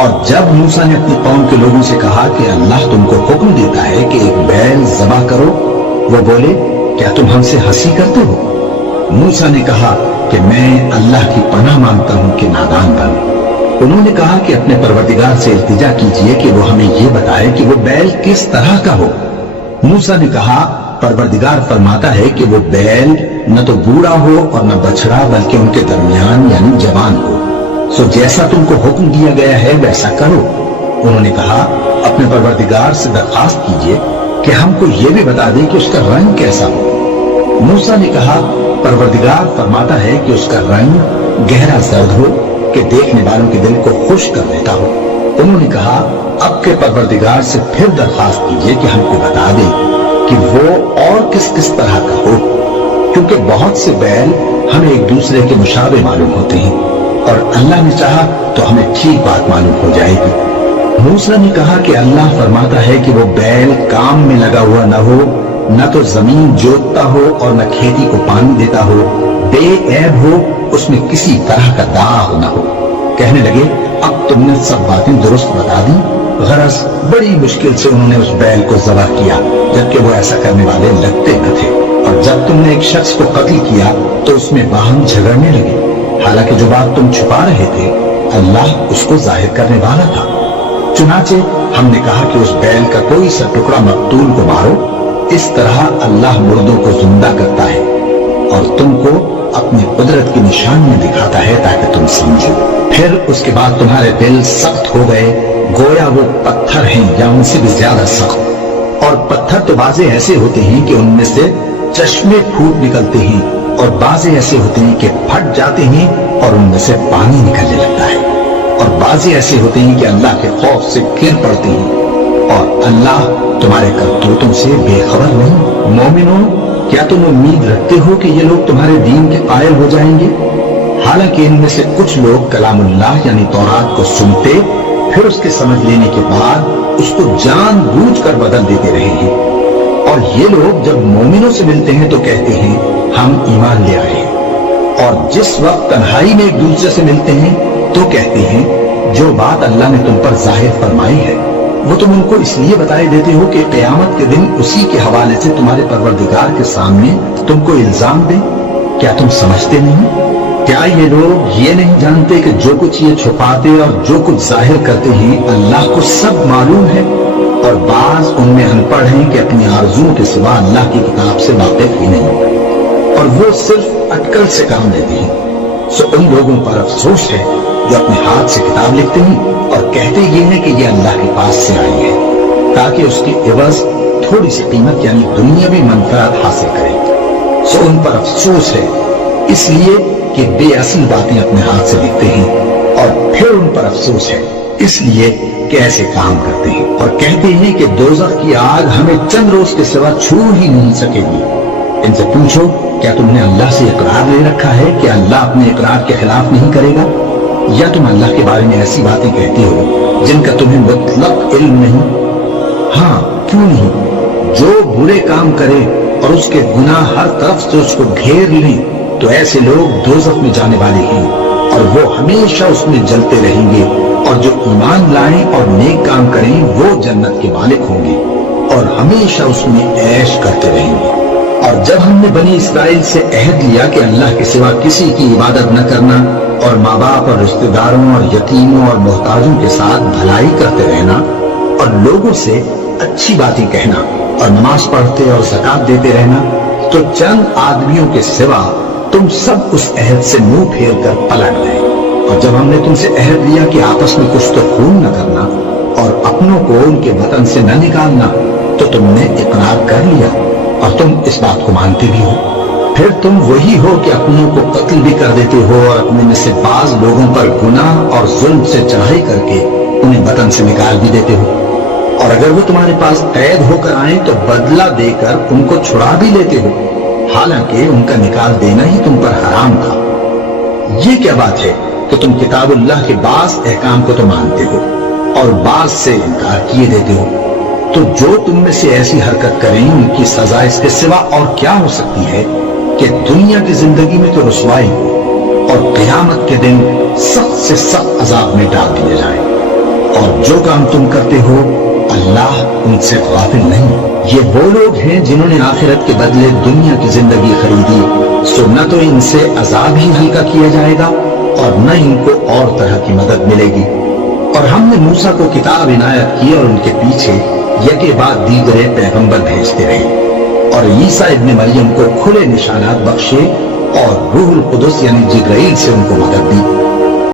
اور جب موسیٰ نے اپنی قوم کے لوگوں سے کہا کہ اللہ تم کو حکم دیتا ہے کہ ایک بیل ذبح کرو، وہ بولے کیا تم ہم سے ہنسی کرتے ہو؟ موسیٰ نے کہا کہ میں اللہ کی پناہ مانگتا ہوں کہ نادان بنوں۔ انہوں نے کہا کہ اپنے پروردگار سے التجا کیجئے کہ وہ ہمیں یہ بتائے کہ وہ بیل کس طرح کا ہو۔ موسیٰ نے کہا پروردگار فرماتا ہے کہ وہ بیل نہ تو بوڑھا ہو اور نہ بچڑا، بلکہ ان کے درمیان یعنی جوان ہو، سو جیسا تم کو حکم دیا گیا ہے ویسا کرو۔ انہوں نے کہا اپنے پروردگار سے درخواست کیجئے کہ ہم کو یہ بھی بتا دے کہ اس کا رنگ کیسا ہو۔ موسیٰ نے کہا پروردگار فرماتا ہے کہ اس کا رنگ گہرا زرد ہو کہ دیکھنے والوں کے دل کو خوش کر دیتا ہو۔ انہوں نے کہا اب کے پروردگار سے پھر درخواست کیجئے کہ ہم کو بتا دے کہ وہ اور کس کس طرح کا ہو، کیونکہ بہت سے بیل ہمیں ایک دوسرے کے مشابہ معلوم ہوتے ہیں، اور اللہ نے چاہا تو ہمیں ٹھیک بات معلوم ہو جائے گی۔ موسیٰ نے کہا کہ اللہ فرماتا ہے کہ وہ بیل کام میں لگا ہوا نہ ہو، نہ تو زمین جوتتا ہو اور نہ کھیتی کو پانی دیتا ہو، بے عیب ہو، اس میں کسی طرح کا داغ نہ ہو۔ کہنے لگے اب تم نے سب باتیں درست بتا دی۔ غرض بڑی مشکل سے انہوں نے اس بیل کو ذبح کیا، جبکہ وہ ایسا کرنے والے لگتے نہ تھے۔ اور جب تم نے ایک شخص کو قتل کیا تو اس میں باہم جھگڑنے لگے، حالانکہ جو بات تم چھپا رہے تھے اللہ اس کو ظاہر کرنے والا تھا۔ چنانچہ ہم نے کہا کہ اس بیل کا کوئی سا ٹکڑا مقتول کو مارو، اس طرح اللہ مردوں کو زندہ کرتا ہے اور تم کو اپنی قدرت کی نشانیاں دکھاتا ہے تاکہ تم سمجھو۔ پھر اس کے بعد تمہارے دل سخت ہو گئے، گویا وہ پتھر ہیں یا ان سے بھی زیادہ سخت۔ اور پتھر تو بعضے ایسے ہوتے ہیں کہ ان میں سے چشمے پھوٹ نکلتے ہیں، اور بعضے ایسے ہوتے ہیں کہ پھٹ جاتے ہیں اور ان میں سے پانی نکلنے لگتا ہے، اور بعضے ایسے ہوتے ہیں کہ اللہ کے خوف سے گر پڑتے ہیں، اور اللہ تمہارے کرتوتوں سے بے خبر نہیں۔ مومنوں، کیا تم امید رکھتے ہو کہ یہ لوگ تمہارے دین کے قائل ہو جائیں گے؟ حالانکہ ان میں سے کچھ لوگ کلام اللہ یعنی تورات کو سنتے، پھر اس کے سمجھ لینے کے بعد اس کو جان بوجھ کر بدل دیتے رہے ہیں، اور یہ لوگ جب مومنوں سے ملتے ہیں تو کہتے ہیں ہم ایمان لے آئے ہیں، اور جس وقت تنہائی میں ایک دوسرے سے ملتے ہیں تو کہتے ہیں جو بات اللہ نے تم پر ظاہر فرمائی ہے وہ تم ان کو اس لیے بتائے دیتے ہو کہ قیامت کے دن اسی کے حوالے سے تمہارے پروردگار کے سامنے تم کو الزام دیں۔ کیا تم سمجھتے نہیں؟ کیا یہ لوگ یہ نہیں جانتے کہ جو کچھ یہ چھپاتے اور جو کچھ ظاہر کرتے ہیں اللہ کو سب معلوم ہے؟ اور بعض ان میں ان پڑھ ہیں کہ اپنی آرزوؤں کے سوا اللہ کی کتاب سے واقف ہی نہیں، اور وہ صرف اٹکل سے کام لیتے ہیں۔ سو ان لوگوں پر افسوس ہے جو اپنے ہاتھ سے کتاب لکھتے ہیں اور کہتے یہ ہیں کہ یہ اللہ کے پاس سے آئی ہے، تاکہ اس کی عوض تھوڑی سی قیمت یعنی دنیاوی منفعت حاصل کرے۔ سو ان پر افسوس ہے اس لیے کہ بے اصل باتیں اپنے ہاتھ سے لکھتے ہیں، اور پھر ان پر افسوس ہے اس لیے کہ ایسے کام کرتے ہیں، اور کہتے ہیں کہ دوزخ کی آگ ہمیں چند روز کے سوا چھو ہی نہیں سکے گی۔ ان سے پوچھو کیا تم نے اللہ سے اقرار لے رکھا ہے کہ اللہ اپنے اقرار کے خلاف نہیں کرے گا؟ یا تم اللہ کے بارے میں ایسی باتیں کہتے ہو جن کا تمہیں مطلق علم نہیں؟ ہاں کیوں نہیں، جو برے کام کرے اور اس کے گناہ ہر طرف سے اس کو گھیر لیں تو ایسے لوگ دوزخ میں جانے والے ہیں، اور وہ ہمیشہ اس میں جلتے رہیں گے، اور جو ایمان لائیں اور نیک کام کریں وہ جنت کے مالک ہوں گے اور ہمیشہ اس میں عیش کرتے رہیں گے۔ اور جب ہم نے بنی اسرائیل سے عہد لیا کہ اللہ کے سوا کسی کی عبادت نہ کرنا، اور ماں باپ اور رشتہ داروں اور یتیموں اور محتاجوں کے ساتھ بھلائی کرتے رہنا، اور لوگوں سے اچھی باتیں کہنا، اور نماز پڑھتے اور زکات دیتے رہنا، تو چند آدمیوں کے سوا تم سب اس عہد سے منہ پھیر کر پلٹ گئے۔ اور جب ہم نے تم سے عہد لیا کہ آپس میں کچھ تو خون نہ کرنا اور اپنوں کو ان کے وطن سے نہ نکالنا، تو تم نے اقرار کر لیا اور تم اس بات کو مانتے بھی ہو۔ پھر تم وہی ہو کہ اپنوں کو قتل بھی کر دیتے ہو، اور اپنے میں سے بعض لوگوں پر گناہ اور ظلم سے چڑھائی کر کے انہیں وطن سے نکال بھی دیتے ہو، اور اگر وہ تمہارے پاس قید ہو کر آئیں تو بدلہ دے کر ان کو چھڑا بھی لیتے ہو، حالانکہ ان کا نکال دینا ہی تم پر حرام تھا۔ یہ کیا بات ہے کہ تم کتاب اللہ کے بعض احکام کو تو مانتے ہو اور بعض سے انکار کیے دیتے ہو؟ تو جو تم میں سے ایسی حرکت کریں ان کی سزا اس کے سوا اور کیا ہو سکتی ہے کہ دنیا کی زندگی میں تو رسوائی ہو اور قیامت کے دن سخت سے سخت عذاب میں ڈال دیے جائیں۔ اور جو کام تم کرتے ہو اللہ ان سے غافل نہیں. یہ وہ لوگ ہیں جنہوں نے آخرت کے بدلے دنیا کی زندگی خریدی، سو نہ تو ان سے عذاب ہی ہلکا کیا جائے گا اور نہ ان کو اور طرح کی مدد ملے گی. اور ہم نے موسیٰ کو کتاب عنایت کی اور ان کے پیچھے یکے بعد دیگرے پیغمبر بھیجتے رہے، اور عیسیٰ ابن مریم کو کھلے نشانات بخشے اور روح القدس یعنی جبرائیل سے ان کو مدد دی.